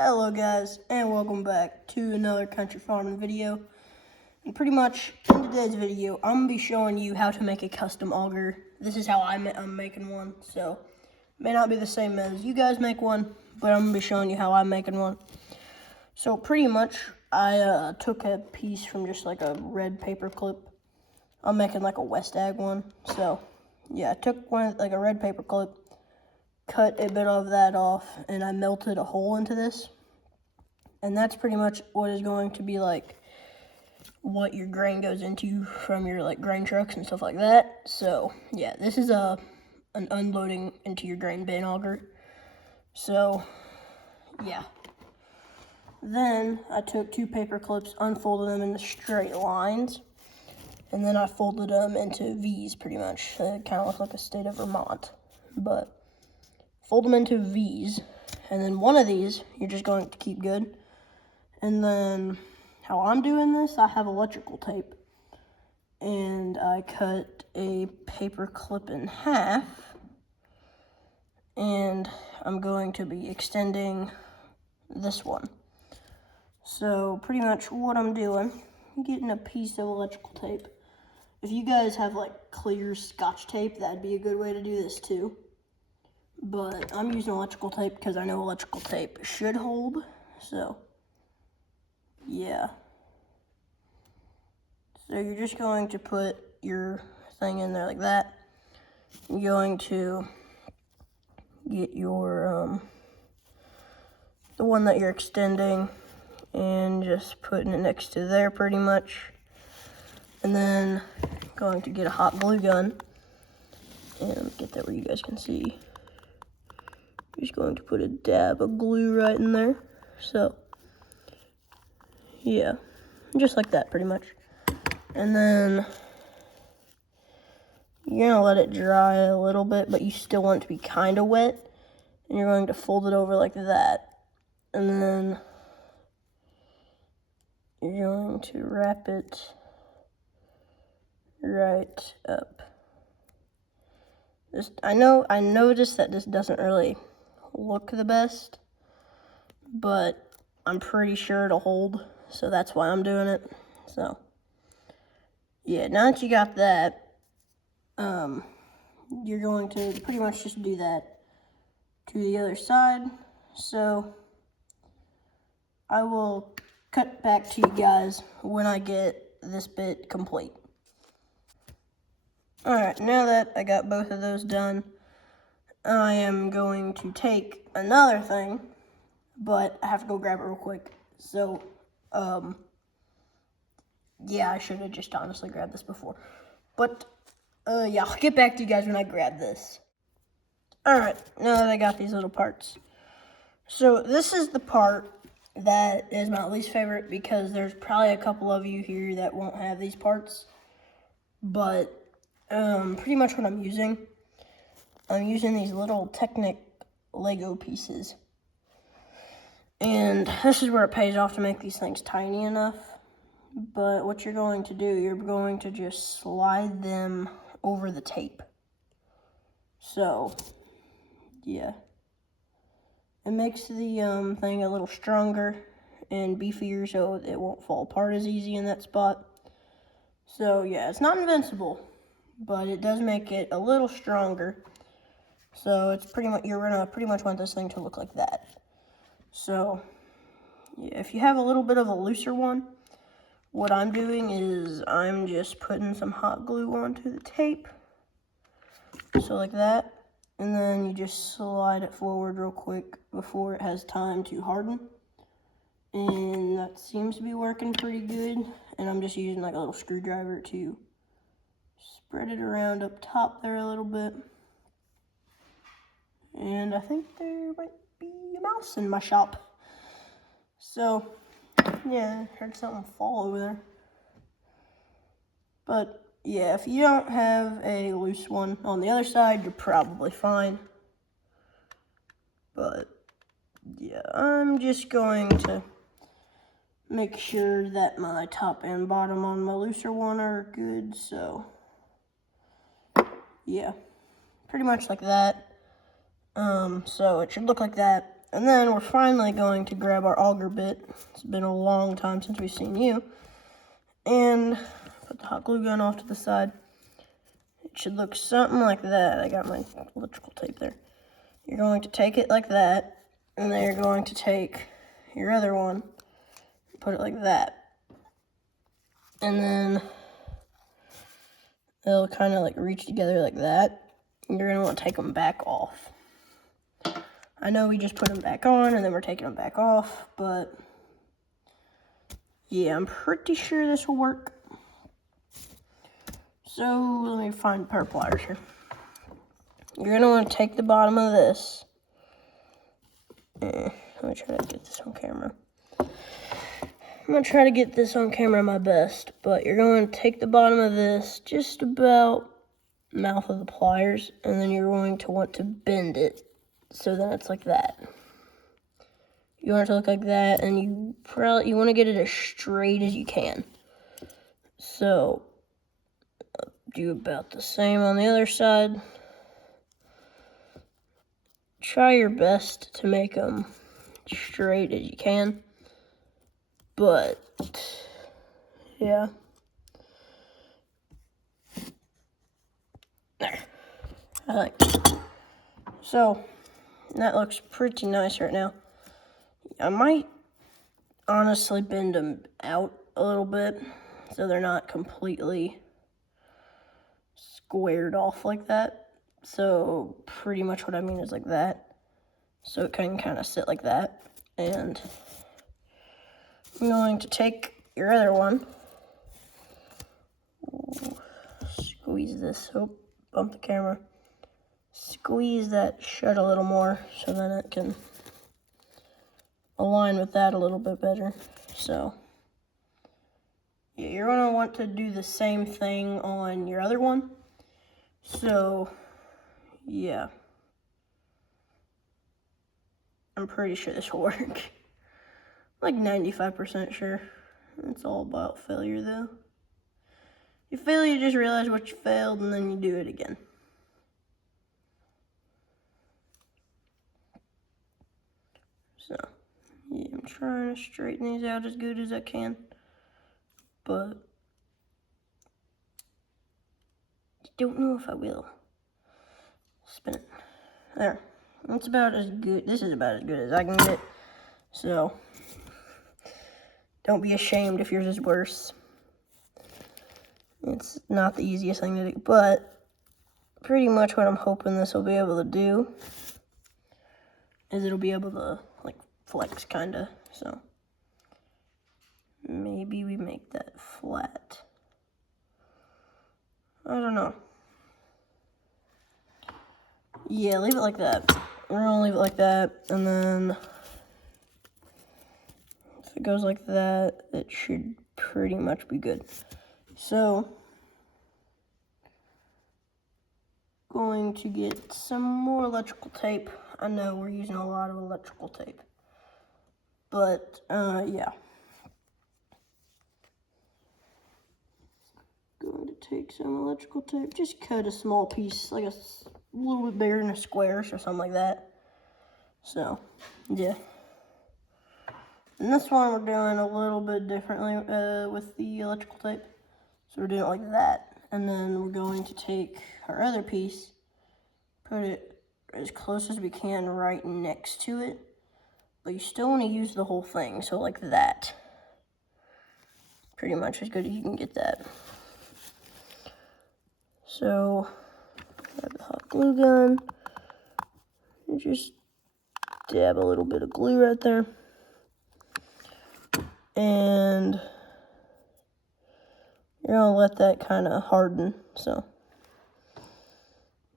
Hello guys, and welcome back to another country farming video. And pretty much in today's video, I'm going to be showing you how to make a custom auger. This is how I'm making one, so it may not be the same as you guys make one, but I'm going to be showing you how I'm making one. So pretty much, I took a piece from just like a red paper clip. I'm making like a West Ag one, so yeah, I took one like a red paper clip, cut a bit of that off, and I melted a hole into this. And that's pretty much what is going to be like what your grain goes into from your like grain trucks and stuff like that. So yeah, this is an unloading into your grain bin auger. So yeah. Then I took two paper clips, unfolded them into straight lines, and then I folded them into V's pretty much. It kind of looks like a state of Vermont, but fold them into V's, and then one of these you're just going to keep good. And then how I'm doing this, I have electrical tape, and I cut a paper clip in half, and I'm going to be extending this one. So pretty much what I'm doing, I'm getting a piece of electrical tape. If you guys have like clear Scotch tape, that'd be a good way to do this too. But I'm using electrical tape because I know electrical tape should hold, so yeah. So you're just going to put your thing in there like that. You're going to get your, the one that you're extending and just putting it next to there pretty much. And then going to get a hot glue gun and get that where you guys can see. Just going to put a dab of glue right in there. So yeah, just like that pretty much. And then you're gonna let it dry a little bit, but you still want it to be kind of wet. And you're going to fold it over like that. And then you're going to wrap it right up. I noticed that this doesn't really look the best, but I'm pretty sure it'll hold, so that's why I'm doing it. So yeah, now that you got that, you're going to pretty much just do that to the other side. So I will cut back to you guys when I get this bit complete. Alright, now that I got both of those done, I am going to take another thing, but I have to go grab it real quick. So, yeah, I should have just honestly grabbed this before. But, yeah, I'll get back to you guys when I grab this. Alright, now that I got these little parts. So, this is the part that is my least favorite because there's probably a couple of you here that won't have these parts. But, pretty much what I'm using these little Technic Lego pieces. And this is where it pays off to make these things tiny enough. But what you're going to do, you're going to just slide them over the tape. So, yeah. It makes the thing a little stronger and beefier so it won't fall apart as easy in that spot. So, yeah, it's not invincible, but it does make it a little stronger. So, it's pretty much, you're gonna pretty much want this thing to look like that. So, yeah, if you have a little bit of a looser one, what I'm doing is I'm just putting some hot glue onto the tape. So like that. And then you just slide it forward real quick before it has time to harden. And that seems to be working pretty good. And I'm just using like a little screwdriver to spread it around up top there a little bit. And I think there might be a mouse in my shop. So, yeah, I heard something fall over there. But, yeah, if you don't have a loose one on the other side, you're probably fine. But, yeah, I'm just going to make sure that my top and bottom on my looser one are good. So, yeah, pretty much like that. So it should look like that. And then we're finally going to grab our auger bit. It's been a long time since we've seen you. And put the hot glue gun off to the side. It should look something like that. I got my electrical tape there. You're going to take it like that, and then you're going to take your other one, put it like that. And then they'll kind of like reach together like that. And you're going to want to take them back off. I know we just put them back on, and then we're taking them back off, but yeah, I'm pretty sure this will work. So let me find a pair of pliers here. You're going to want to take the bottom of this. Let me try to get this on camera. I'm going to try to get this on camera my best, but you're going to take the bottom of this just about mouth of the pliers, and then you're going to want to bend it so then it's like that. You want it to look like that, and you want to get it as straight as you can. So do about the same on the other side. Try your best to make them straight as you can, but yeah. There, I think. So that looks pretty nice right now. I might honestly bend them out a little bit so they're not completely squared off like that. So pretty much what I mean is like that. So it can kind of sit like that. And I'm going to take your other one. Squeeze this. Oh, bump the camera. Squeeze that shut a little more so then it can align with that a little bit better. So yeah, you're going to want to do the same thing on your other one. So yeah, I'm pretty sure this will work. Like 95% sure. It's all about failure though. You fail, you just realize what you failed and then you do it again. So yeah, I'm trying to straighten these out as good as I can, but I don't know if I will. Spin it. There. That's about as good. This is about as good as I can get. So don't be ashamed if yours is worse. It's not the easiest thing to do, but pretty much what I'm hoping this will be able to do is it'll be able to like flex kinda. So maybe we make that flat. I don't know. Yeah, leave it like that. We're gonna leave it like that, and then if it goes like that, it should pretty much be good. So, going to get some more electrical tape. I know we're using a lot of electrical tape, but yeah. Going to take some electrical tape, just cut a small piece, like a little bit bigger than a square or something like that. So, yeah. And this one we're doing a little bit differently with the electrical tape. So we're doing it like that. And then we're going to take our other piece, put it as close as we can right next to it. But you still want to use the whole thing, so like that. Pretty much as good as you can get that. So, grab the hot glue gun, and just dab a little bit of glue right there. And you're gonna let that kind of harden, so.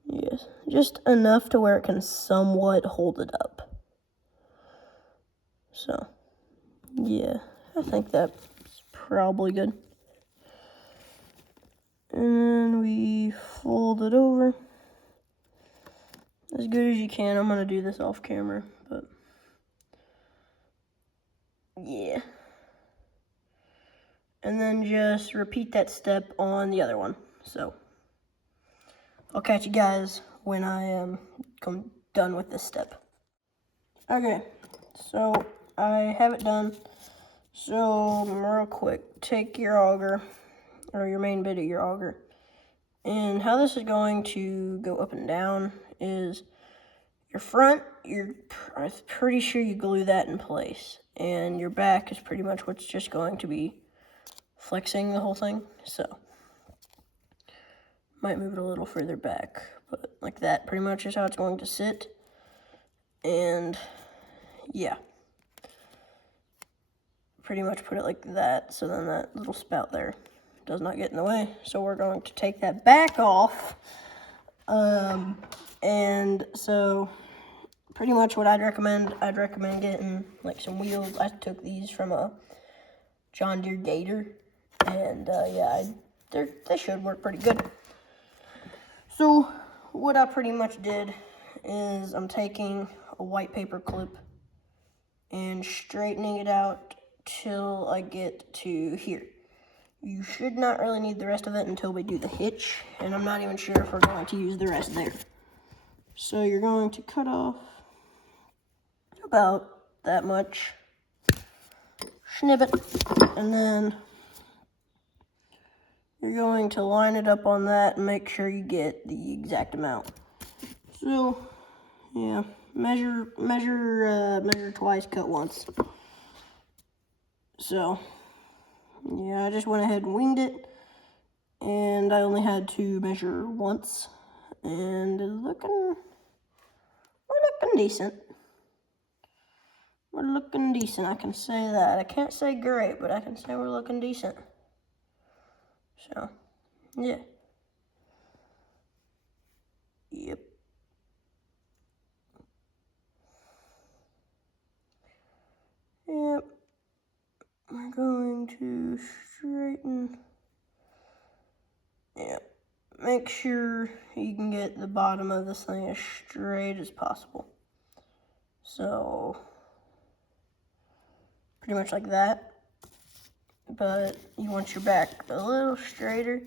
Yes, just enough to where it can somewhat hold it up. So, yeah, I think that's probably good. And then we fold it over as good as you can. I'm gonna do this off camera, but yeah. And then just repeat that step on the other one. So, I'll catch you guys when I am done with this step. Okay, so I have it done. So real quick, take your auger, or your main bit of your auger, and how this is going to go up and down is your front, I'm pretty sure you glue that in place, and your back is pretty much what's just going to be flexing the whole thing. So might move it a little further back, but like that pretty much is how it's going to sit. And yeah, pretty much put it like that, so then that little spout there does not get in the way. So we're going to take that back off, and so pretty much what I'd recommend getting like some wheels. I took these from a John Deere Gator, and yeah, they should work pretty good. So what I pretty much did is I'm taking a white paper clip and straightening it out till I get to here. You should not really need the rest of it until we do the hitch, and I'm not even sure if we're going to use the rest there. So you're going to cut off about that much, snip it, and then you're going to line it up on that and make sure you get the exact amount. So yeah, measure twice, cut once. So yeah, I just went ahead and winged it, and I only had to measure once, and we're looking decent. We're looking decent, I can say that. I can't say great, but I can say we're looking decent. So, yeah. Yep. Yep. We're going to straighten. Yep. Make sure you can get the bottom of this thing as straight as possible. So, pretty much like that. But you want your back a little straighter.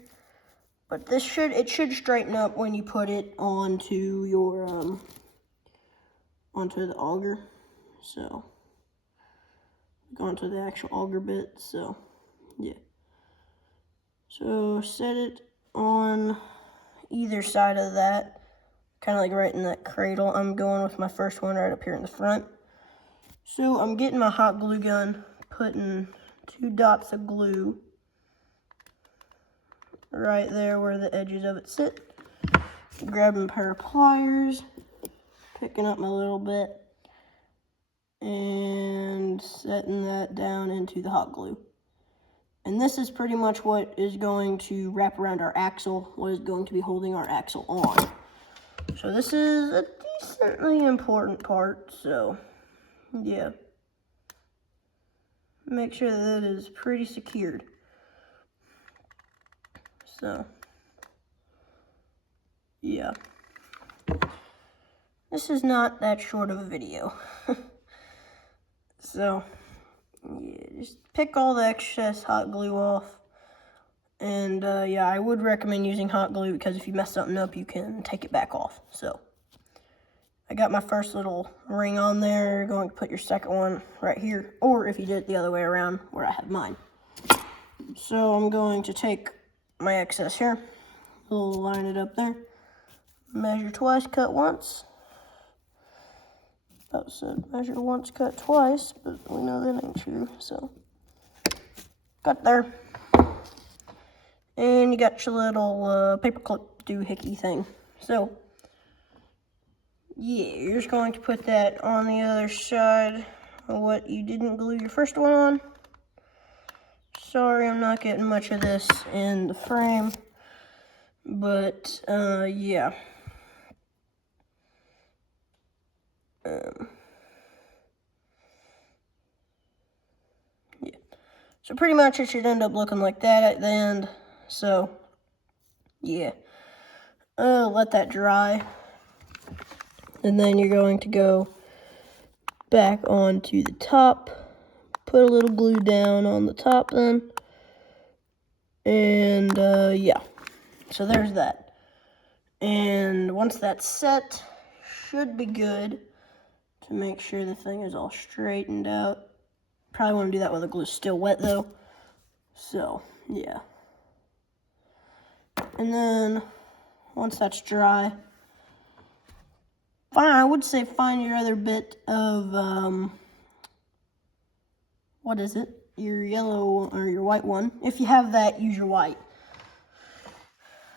But it should straighten up when you put it onto your onto the auger. So onto the actual auger bit. So yeah. So set it on either side of that, kind of like right in that cradle. I'm going with my first one right up here in the front. So I'm getting my hot glue gun, putting 2 dots of glue right there where the edges of it sit. Grabbing a pair of pliers, picking up my little bit, and setting that down into the hot glue. And this is pretty much what is going to wrap around our axle, what is going to be holding our axle on. So this is a decently important part, so yeah. Make sure that it is pretty secured. So, yeah. This is not that short of a video. So, yeah, just pick all the excess hot glue off. And, yeah, I would recommend using hot glue because if you mess something up, you can take it back off. So, I got my first little ring on there. You're going to put your second one right here. Or if you did it the other way around, where I have mine. So, I'm going to take my excess here. We'll line it up there. Measure twice, cut once. About said measure once, cut twice, but we know that ain't true, so cut there. And you got your little paper clip doohickey thing. So yeah, you're just going to put that on the other side of what you didn't glue your first one on. Sorry, I'm not getting much of this in the frame, but yeah. Yeah. So pretty much it should end up looking like that at the end. So yeah. Let that dry. And then you're going to go back onto the top. Put a little glue down on the top then. And yeah. So there's that. And once that's set, should be good to make sure the thing is all straightened out. Probably want to do that while the glue's still wet though. So, yeah. And then, once that's dry, I would say find your other bit of, what is it? Your yellow or your white one. If you have that, use your white.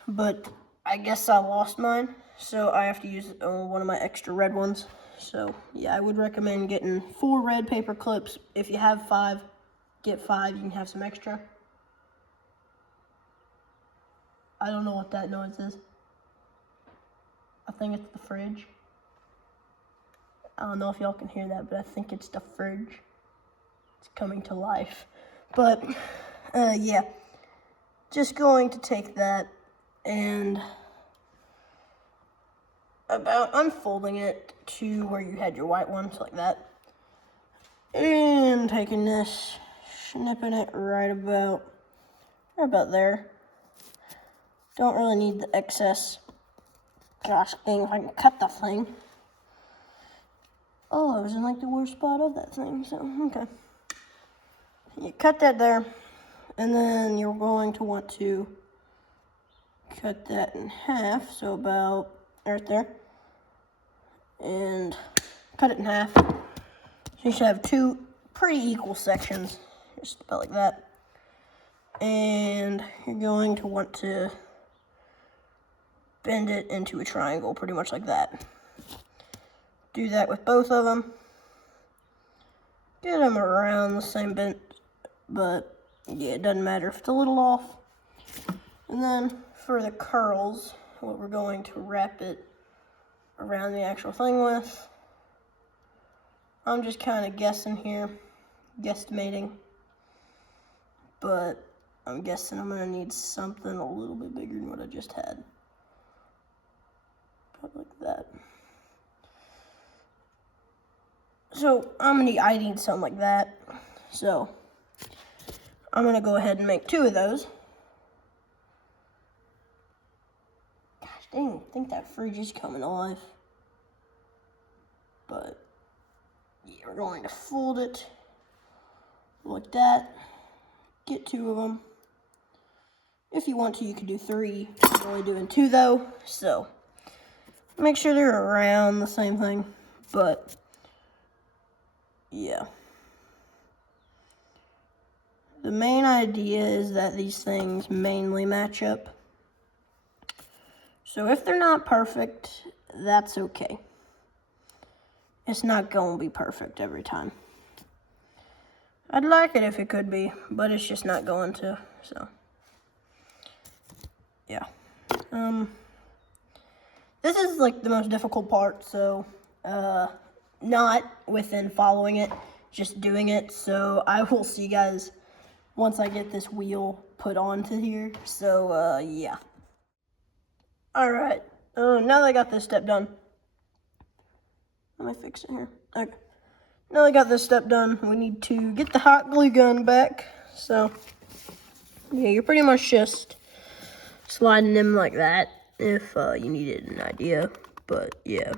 But I guess I lost mine, so I have to use one of my extra red ones. So, yeah, I would recommend getting 4 red paper clips. If you have 5, get 5. You can have some extra. I don't know what that noise is. I think it's the fridge. I don't know if y'all can hear that, but I think it's the fridge. It's coming to life. But, yeah. Just going to take that and about unfolding it to where you had your white ones, like that. And taking this, snipping it right about there. Don't really need the excess. Gosh dang, if I can cut the thing. Oh, I was in like the worst spot of that thing, so, okay. You cut that there, and then you're going to want to cut that in half, so about right there. And cut it in half. So you should have 2 pretty equal sections, just about like that. And you're going to want to bend it into a triangle, pretty much like that. Do that with both of them. Get them around the same bent, but yeah, it doesn't matter if it's a little off. And then for the curls, what we're going to wrap it around the actual thing with, I'm just kind of guessing here, guesstimating, but I'm guessing I'm going to need something a little bit bigger than what I just had. Probably like that. So I need something like that. So I'm going to go ahead and make 2 of those. Gosh dang, I think that fridge is coming alive. But yeah, we're going to fold it like that. Get 2 of them. If you want to, you can do 3. I'm only doing 2 though, so make sure they're around the same thing. But yeah. The main idea is that these things mainly match up. So if they're not perfect, that's okay. It's not going to be perfect every time. I'd like it if it could be, but it's just not going to, so. Yeah. This is like the most difficult part, so, not within following it, just doing it. So I will see you guys once I get this wheel put onto here. So, yeah. Alright, now that I got this step done, let me fix it here. Okay. Now I got this step done, we need to get the hot glue gun back. So, yeah, you're pretty much just sliding them like that if you needed an idea. But, yeah.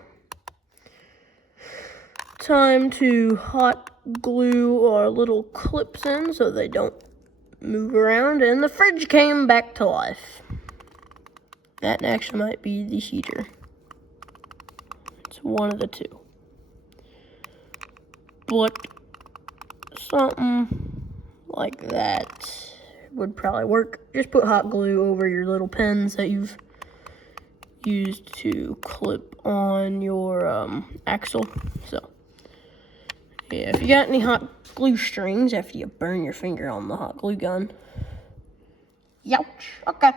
Time to hot glue our little clips in so they don't move around. And the fridge came back to life. That actually might be the heater. It's one of the 2. But something like that would probably work. Just put hot glue over your little pins that you've used to clip on your axle. So, yeah, if you got any hot glue strings after you burn your finger on the hot glue gun. Youch. Okay.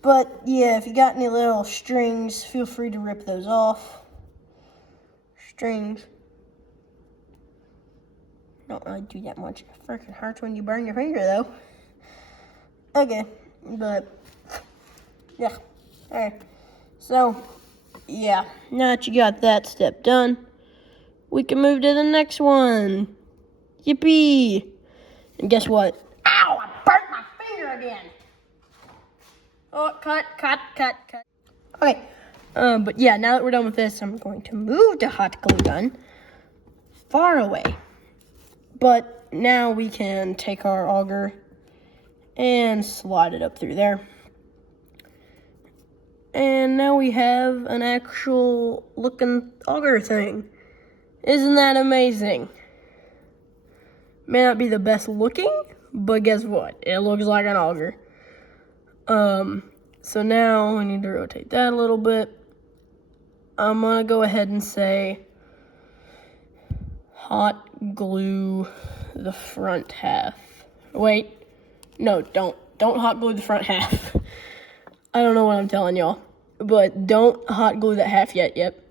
But yeah, if you got any little strings, feel free to rip those off. Strings don't really do that much. It freaking hurts when you burn your finger, though. Okay, but yeah. Alright. So, yeah. Now that you got that step done, we can move to the next one. Yippee! And guess what? Ow! I burnt my finger again! Oh, cut. Okay. But yeah, now that we're done with this, I'm going to move the hot glue gun far away. But now we can take our auger and slide it up through there. And now we have an actual looking auger thing. Isn't that amazing? May not be the best looking, but guess what? It looks like an auger. So now I need to rotate that a little bit. I'm gonna go ahead and say hot glue the front half. Wait, no, don't hot glue the front half. I don't know what I'm telling y'all, but don't hot glue that half yet,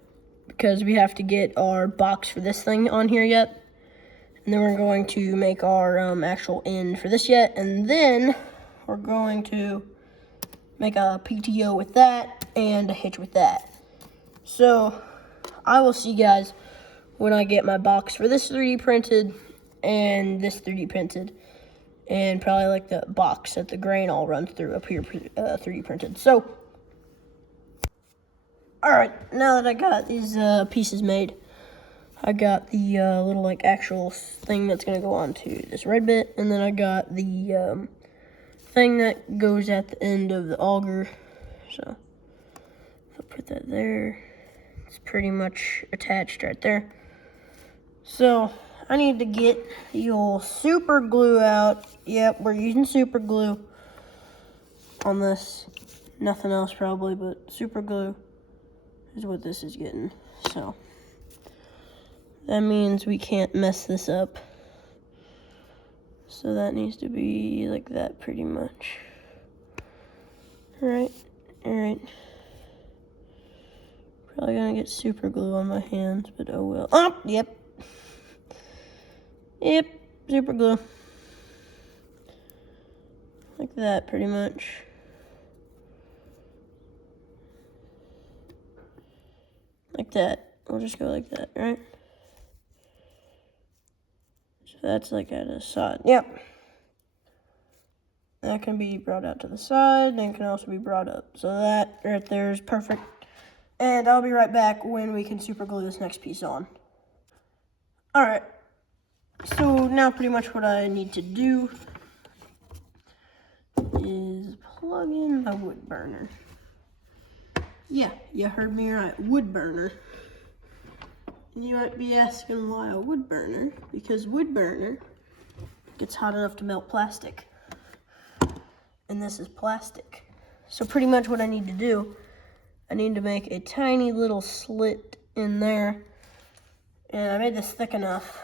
because we have to get our box for this thing on here yet. And then we're going to make our actual end for this yet, and then we're going to make a PTO with that and a hitch with that. So I will see you guys when I get my box for this 3D printed and this 3D printed, and probably like the box that the grain all runs through up here 3D printed. So, all right, now that I got these pieces made, I got the little like actual thing that's gonna go onto this red bit, and then I got the thing that goes at the end of the auger. So I'll put that there. It's pretty much attached right there. So I need to get the old super glue out. Yep, we're using super glue on this. Nothing else probably, but super glue is what this is getting. So that means we can't mess this up. So that needs to be like that pretty much. Alright. Probably gonna get super glue on my hands, but oh well. Oh, yep, super glue. Like that pretty much. Like that. We'll just go like that, right? So that's like at a side. Yep. That can be brought out to the side, and can also be brought up. So that right there is perfect. And I'll be right back when we can super glue this next piece on. Alright. So now pretty much what I need to do is plug in my wood burner. Yeah, you heard me right, wood burner. And you might be asking why a wood burner, because wood burner gets hot enough to melt plastic. And this is plastic. So pretty much what I need to do, I need to make a tiny little slit in there. And I made this thick enough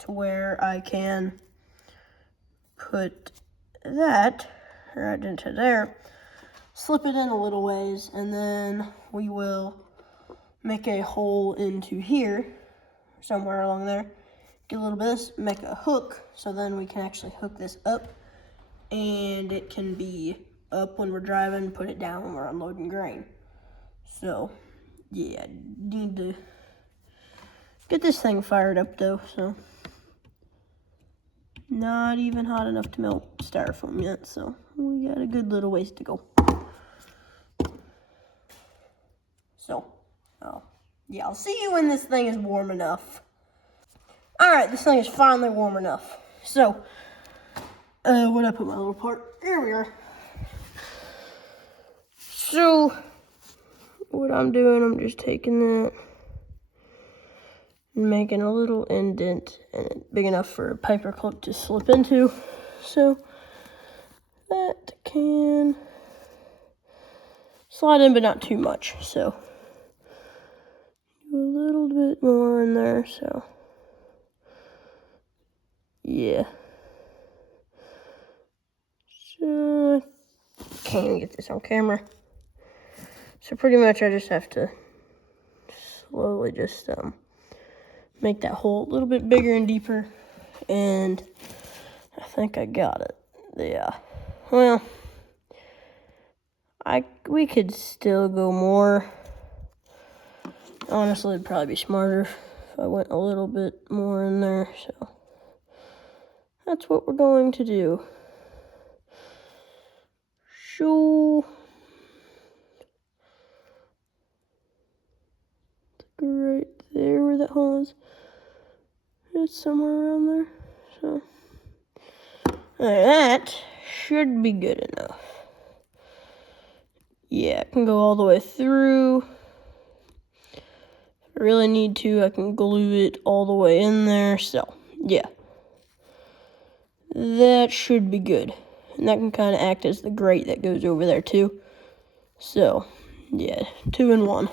to where I can put that right into there, slip it in a little ways, and then we will make a hole into here, somewhere along there, get a little bit of this, make a hook, so then we can actually hook this up, and it can be up when we're driving, put it down when we're unloading grain. So, yeah, need to get this thing fired up though, so. Not even hot enough to melt styrofoam yet, so we got a good little ways to go. So, yeah, I'll see you when this thing is warm enough. Alright, this thing is finally warm enough. So, where'd I put my little part? Here we are. So, what I'm doing, I'm just taking that and making a little indent, and it's big enough for a paper clip to slip into. So, that can slide in, but not too much. So, do a little bit more in there, so, yeah. So, can't even get this on camera. So pretty much I just have to slowly just make that hole a little bit bigger and deeper, and I think I got it. Yeah. Well, we could still go more. Honestly, it'd probably be smarter if I went a little bit more in there, so that's what we're going to do. So, right there where that hole is. It's somewhere around there. So that should be good enough. Yeah, it can go all the way through. If I really need to, I can glue it all the way in there. So yeah, that should be good. And that can kind of act as the grate that goes over there too. So yeah, 2 in 1.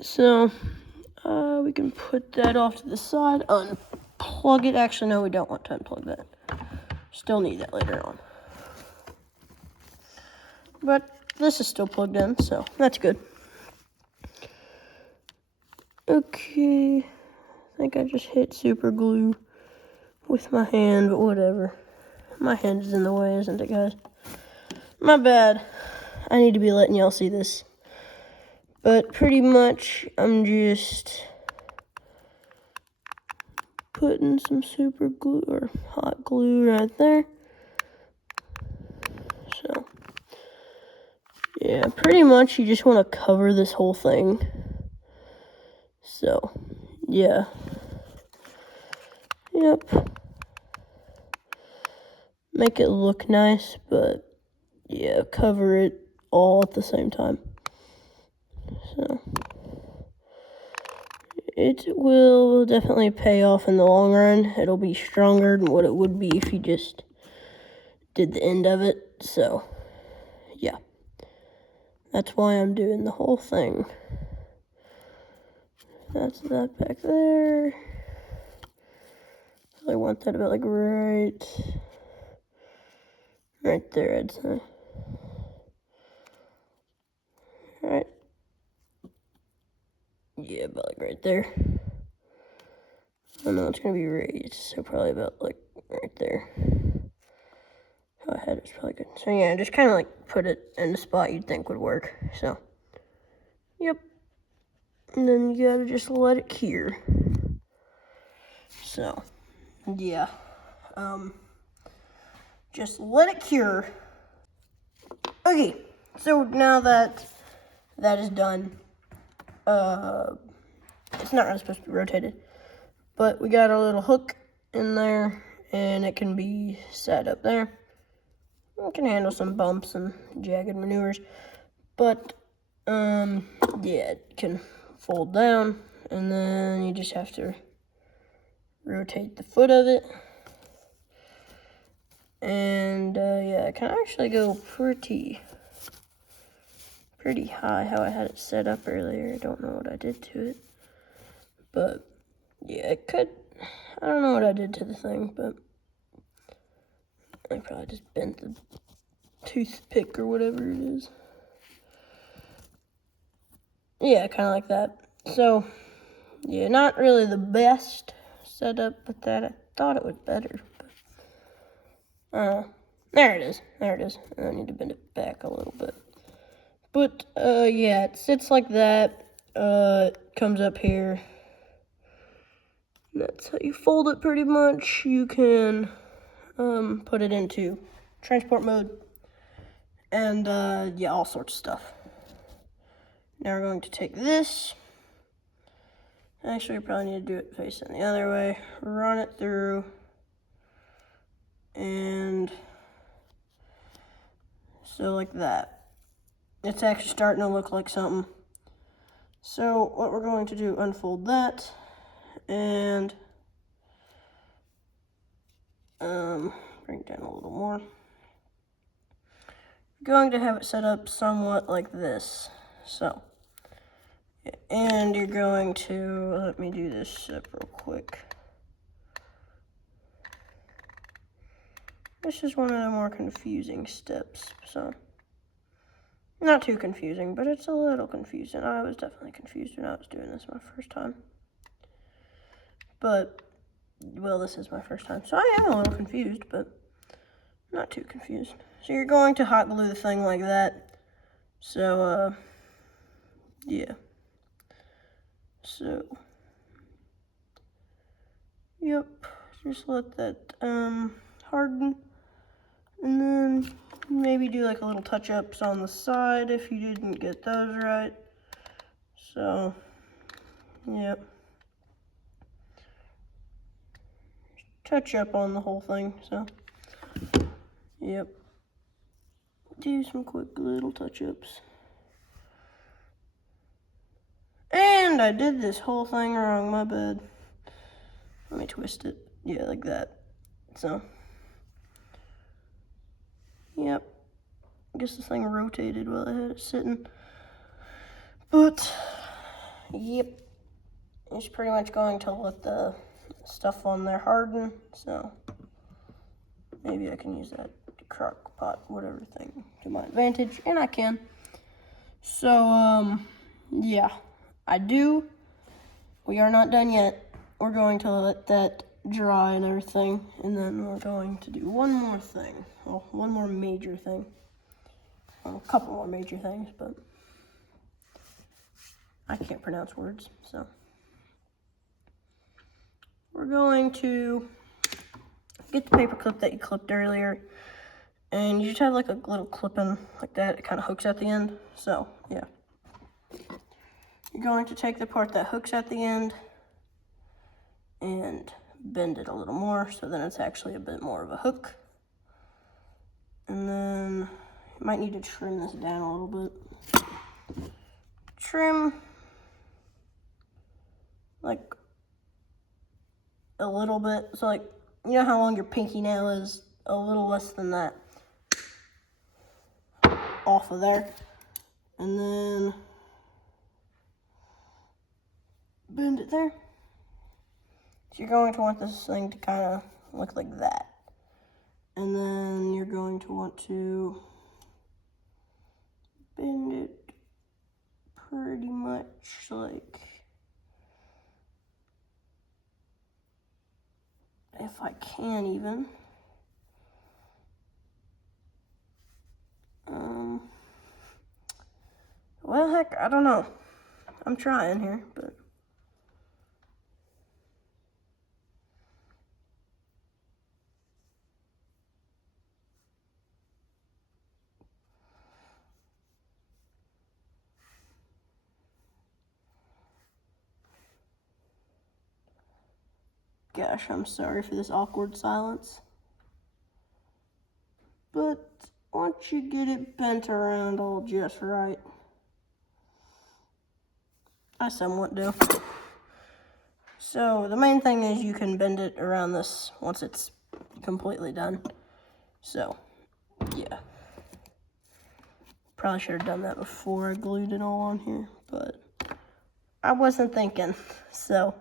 So we can put that off to the side, unplug it. Actually, no, we don't want to unplug that. Still need that later on. But this is still plugged in, so that's good. Okay, I think I just hit super glue with my hand, but whatever. My hand is in the way, isn't it, guys? My bad. I need to be letting y'all see this. But pretty much, I'm just putting some super glue or hot glue right there. So, yeah, pretty much you just want to cover this whole thing. So, yeah. Yep. Make it look nice, but yeah, cover it all at the same time. So, it will definitely pay off in the long run. It'll be stronger than what it would be if you just did the end of it. So, yeah. That's why I'm doing the whole thing. That's that back there. I want that about like right there, I'd say. Alright. Yeah, about like right there. I know it's gonna be raised, so probably about like right there. How I had it's probably good. So yeah, just kind of like put it in the spot you'd think would work. So, yep. And then you gotta just let it cure. So, yeah. Just let it cure. Okay, so now that that is done, it's not really supposed to be rotated, but we got a little hook in there, and it can be set up there. It can handle some bumps and jagged maneuvers, but yeah, it can fold down, and then you just have to rotate the foot of it. And yeah, it can actually go pretty high how I had it set up earlier. I don't know what I did to it, but yeah, it could. I don't know what I did to the thing, but I probably just bent the toothpick or whatever it is. Yeah, kind of like that. So yeah, not really the best setup, but that I thought it was better. But, there it is. There it is. I need to bend it back a little bit. But yeah, it sits like that. It comes up here. That's how you fold it pretty much. You can put it into transport mode and yeah, all sorts of stuff. Now we're going to take this. Actually, we probably need to do it facing the other way. Run it through. And so like that. It's actually starting to look like something. So what we're going to do, unfold that and bring it down a little more. We're going to have it set up somewhat like this. So, and you're going to, let me do this up real quick. This is one of the more confusing steps, so not too confusing, but it's a little confusing. I was definitely confused when I was doing this my first time. But, well, this is my first time, so I am a little confused, but not too confused. So you're going to hot glue the thing like that. So, yeah. So, yep, just let that harden, and then maybe do like a little touch-ups on the side if you didn't get those right. So, yep. Touch up on the whole thing, so, yep. Do some quick little touch-ups. And I did this whole thing wrong, my bad. Let me twist it. Yeah, like that. So, yep. I guess this thing rotated while I had it sitting. But, yep. It's pretty much going to let the stuff on there harden. So, maybe I can use that crock pot, whatever thing, to my advantage. And I can. So, yeah. We are not done yet. We're going to let that dry and everything, and then we're going to do one more thing. Well, one more major thing. Well, a couple more major things, but I can't pronounce words, so. We're going to get the paper clip that you clipped earlier, and you just have like a little clip-in like that. It kind of hooks at the end, so, yeah. You're going to take the part that hooks at the end and bend it a little more, so then it's actually a bit more of a hook. And then you might need to trim this down a little bit. Trim like a little bit, so like, you know how long your pinky nail is? A little less than that off of there. And then bend it there. So you're going to want this thing to kind of look like that. And then you're going to want to bend it pretty much like, if I can even. Well, heck, I don't know. I'm trying here, but. Gosh, I'm sorry for this awkward silence. But once you get it bent around all just right, I somewhat do. So the main thing is you can bend it around this once it's completely done. So, yeah. Probably should have done that before I glued it all on here, but I wasn't thinking. So,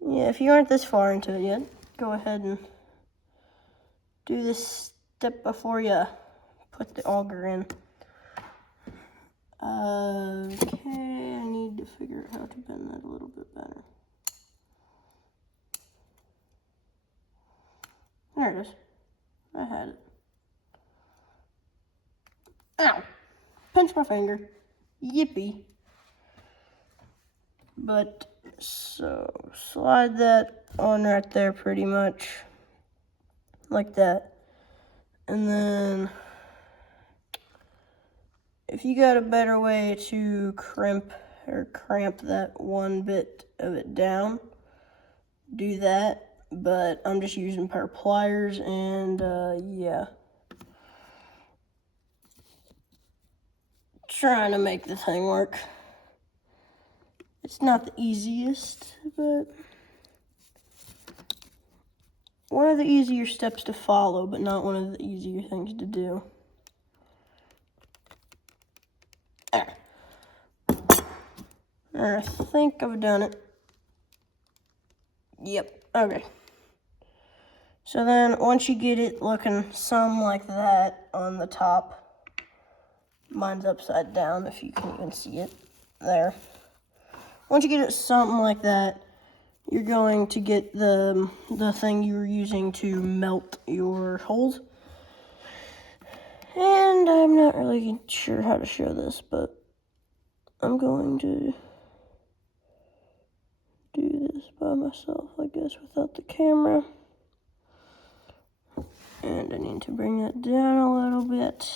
yeah, if you aren't this far into it yet, go ahead and do this step before you put the auger in. Okay, I need to figure out how to bend that a little bit better. There it is. I had it. Ow! Pinch my finger. Yippee. But, so, slide that on right there pretty much. Like that. And then, if you got a better way to crimp that one bit of it down, do that. But I'm just using pair of pliers, and yeah. Trying to make the thing work. It's not the easiest, but one of the easier steps to follow, but not one of the easier things to do. There. I think I've done it. Yep, okay. So then, once you get it looking some like that on the top, mine's upside down if you can even see it, there. Once you get it something like that, you're going to get the thing you were using to melt your holes. And I'm not really sure how to show this, but I'm going to do this by myself, I guess, without the camera. And I need to bring that down a little bit.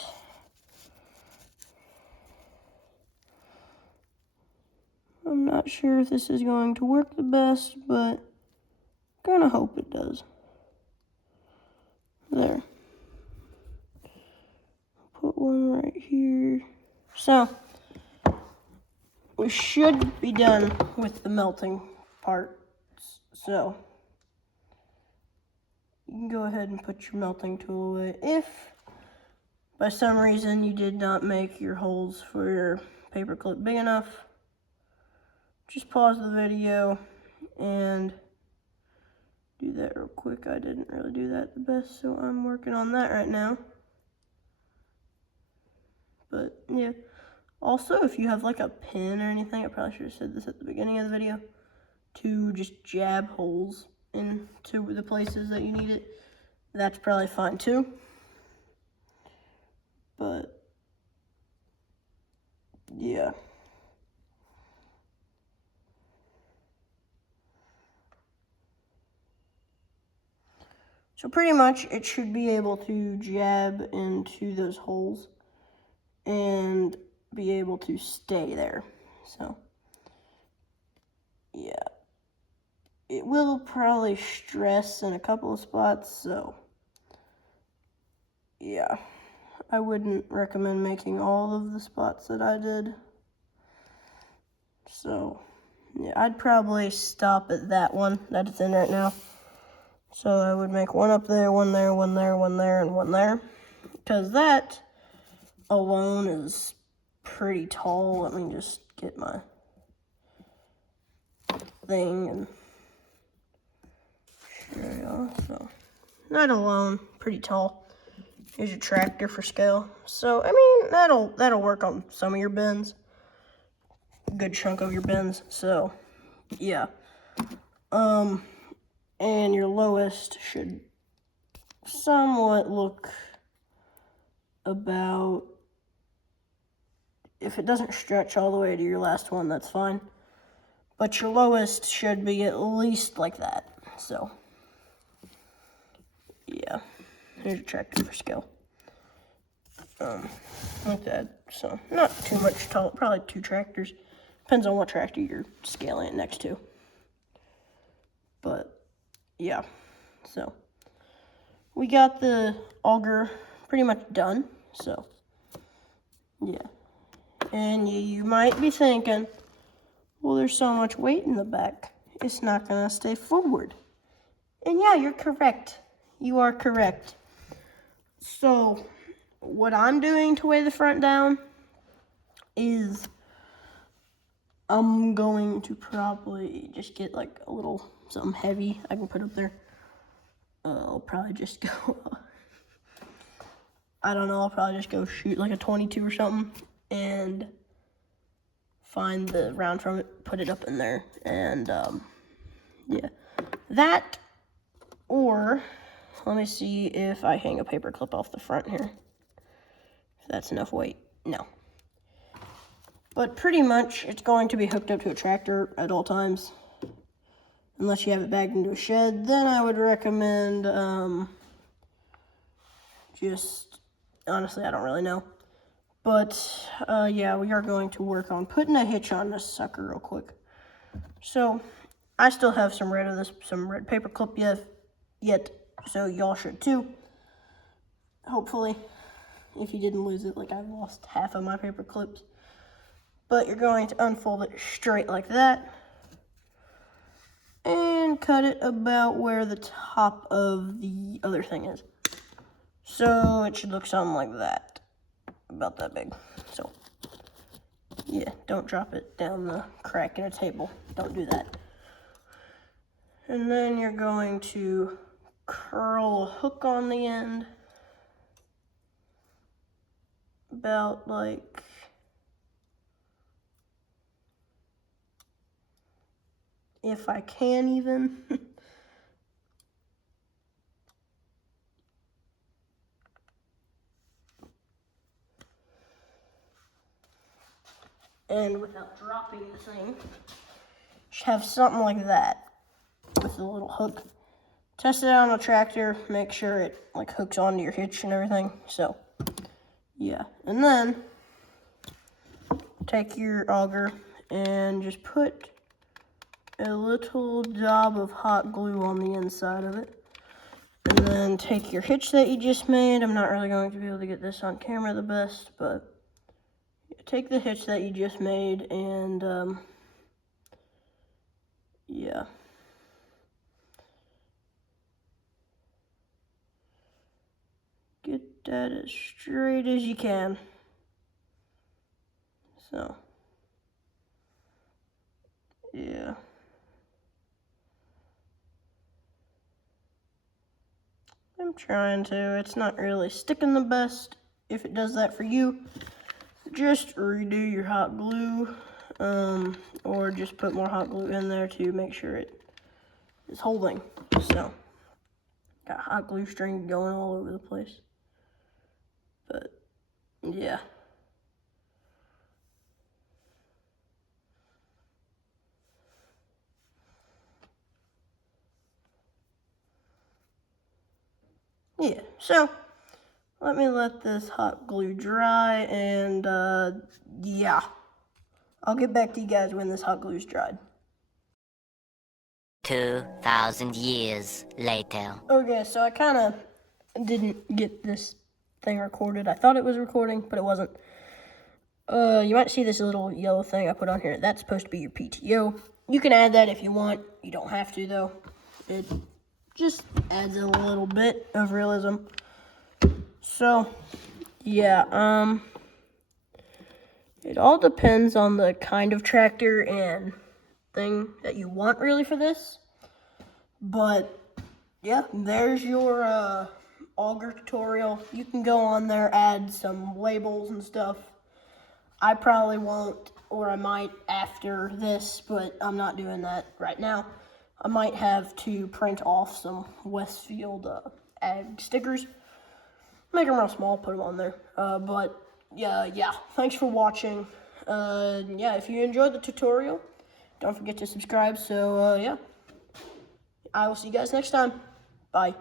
Not sure if this is going to work the best, but gonna hope it does. There. Put one right here. So, we should be done with the melting part. So, you can go ahead and put your melting tool away. If by some reason you did not make your holes for your paper clip big enough, just pause the video and do that real quick. I didn't really do that the best, so I'm working on that right now. But yeah, also if you have like a pin or anything, I probably should have said this at the beginning of the video, to just jab holes into the places that you need it, that's probably fine too. But yeah. So pretty much it should be able to jab into those holes and be able to stay there. So yeah, it will probably stress in a couple of spots, so yeah, I wouldn't recommend making all of the spots that I did. So yeah, I'd probably stop at that one that it's in right now. So I would make one up there, one there, one there, one there, and one there, because that alone is pretty tall. Let me just get my thing and show y'all. So that alone, pretty tall. Here's your tractor for scale. So I mean, that'll work on some of your bins, a good chunk of your bins. So yeah, and your lowest should somewhat look about, if it doesn't stretch all the way to your last one, that's fine. But your lowest should be at least like that. So, yeah. Here's your tractor for scale. Like that. So, not too much tall. Probably 2 tractors. Depends on what tractor you're scaling it next to. But, yeah. So, we got the auger pretty much done. So, yeah. And you might be thinking, well, there's so much weight in the back, it's not going to stay forward. And yeah, you're correct. You are correct. So, what I'm doing to weigh the front down is I'm going to probably just get like a little something heavy I can put up there. I'll probably just go, I don't know, I'll probably just go shoot like a 22 or something and find the round from it, put it up in there, and yeah, that, or let me see if I hang a paper clip off the front here, if that's enough weight. No, but pretty much it's going to be hooked up to a tractor at all times, unless you have it bagged into a shed. Then I would recommend just, honestly, I don't really know. But, yeah, we are going to work on putting a hitch on this sucker real quick. So, I still have some red paper clip yet, so y'all should too. Hopefully, if you didn't lose it, like I've lost half of my paper clips. But you're going to unfold it straight like that. And cut it about where the top of the other thing is. So, it should look something like that. About that big. So yeah, don't drop it down the crack in a table. Don't do that. And then you're going to curl a hook on the end about like if I can even. And without dropping the thing, just have something like that with a little hook. Test it on a tractor, make sure it like hooks onto your hitch and everything. So yeah, and then take your auger and just put a little dab of hot glue on the inside of it. And then take your hitch that you just made. I'm not really going to be able to get this on camera the best, but take the hitch that you just made and yeah. Get that as straight as you can. So, yeah. I'm trying to. It's not really sticking the best. If it does that for you, just redo your hot glue, or just put more hot glue in there to make sure it is holding. So, got hot glue string going all over the place. But, yeah. Yeah, so let me let this hot glue dry, and yeah, I'll get back to you guys when this hot glue's dried. 2,000 years later. Okay, so I kind of didn't get this thing recorded. I thought it was recording, but it wasn't. You might see this little yellow thing I put on here. That's supposed to be your PTO. You can add that if you want. You don't have to, though. It just adds a little bit of realism. So, yeah, it all depends on the kind of tractor and thing that you want really for this. But, yeah, there's your auger tutorial. You can go on there, add some labels and stuff. I probably won't, or I might after this, but I'm not doing that right now. I might have to print off some Westfield ag stickers. Make them real small, put them on there. But yeah, thanks for watching. Yeah, if you enjoyed the tutorial, don't forget to subscribe. So yeah, I will see you guys next time. Bye.